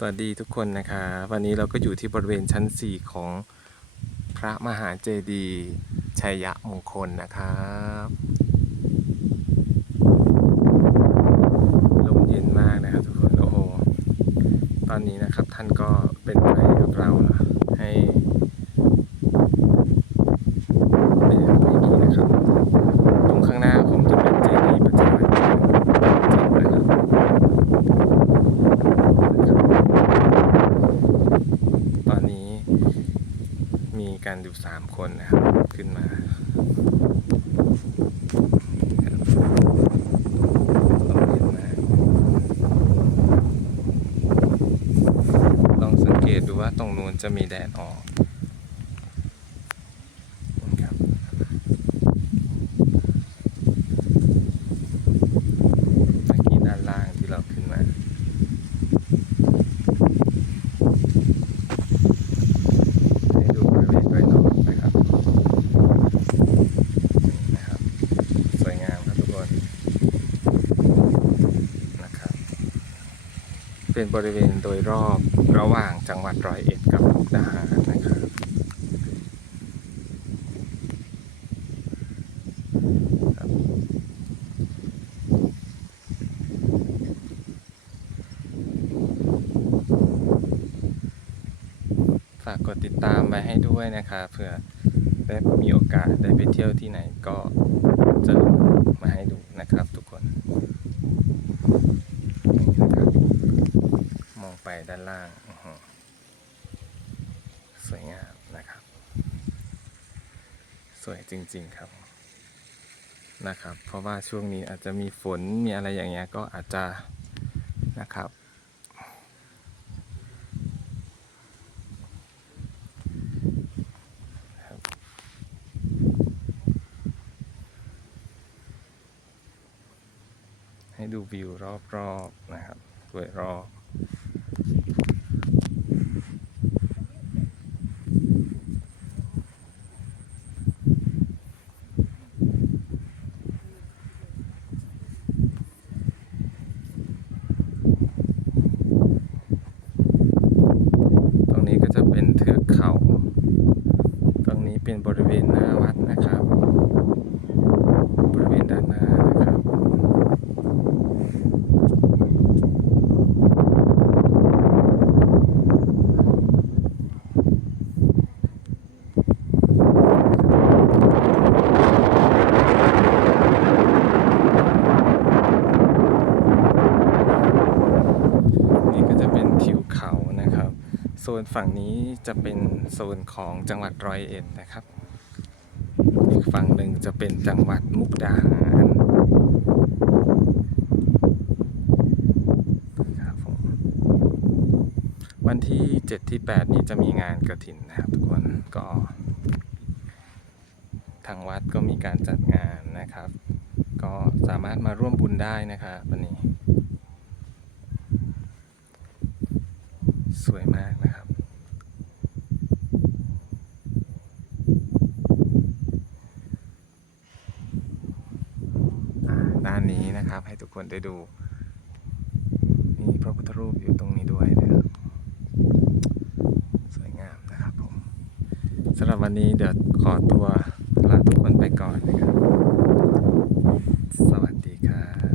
สวัสดีทุกคนนะคะ วันนี้เราก็อยู่ที่บริเวณชั้น 4 ของพระมหาเจดีย์ชัยมงคลนะครับลมเย็นมากนะครับทุกคนโอ้โหตอนนี้นะครับท่านก็เป็นไปกับเรานะให้ไม่ไม่มีนะครับ ตรงข้างหน้าผมจะเป็นเจดีย์ประจำวันจริงนะครับ ตอนนี้มี กันอยู่สามคนนะครับ ขึ้นมาลองสังเกตดูว่าตรงนู้นจะมีแดดออกครับเมื่อกี้ด้านล่างที่เราขึ้นมา ให้ดูบริเวณโดยรอบนะครับนี่นะครับ สวยงามครับทุกคนนะครับ เป็นบริเวณโดยรอบระหว่างจังหวัดร้อยเอ็ดกับมุกดาหารนะครับฝากกดติดตามไว้ให้ด้วยนะคะเผื่อได้มีโอกาสได้ไปเที่ยวที่ไหนก็จะมาให้ดูนะครับทุกคนนี่นะครับมองไปด้านล่าง สวยงามนะครับ สวยจริง ๆครับนะครับ เพราะว่าช่วงนี้อาจจะมีฝนมีอะไรอย่างเงี้ยก็อาจจะนะครับ ให้ดูวิวรอบๆนะครับโดยรอบ ตรงนี้ก็จะเป็นเทือกเขา ตรงนี้เป็นบริเวณหน้าวัดนะครับบริเวณด้านหน้านะครับ นี่ก็จะเป็นทิวเขานะครับ โซนฝั่งนี้จะเป็นโซนของจังหวัดร้อยเอ็ดนะครับ อีกฝั่งหนึ่งจะเป็นจังหวัดมุกดาหารครับผมวันที่ 7 ที่ 8 นี้จะมีงานกระถินนะครับทุกคนก็ ทางวัดก็มีการจัดงานนะครับ ก็สามารถมาร่วมบุญได้นะครับวันนี้สวยมากนะครับ อ่าด้า นะครับ ให้ทุกคนได้ดูมีพระพุทธรูปอยู่ตรงนี้ด้วยนะครับ สวยงามนะครับผมสำหรับวันนี้เดี๋ยวขอตัวลาทุกคนไปก่อนนะครับ สวัสดีครับ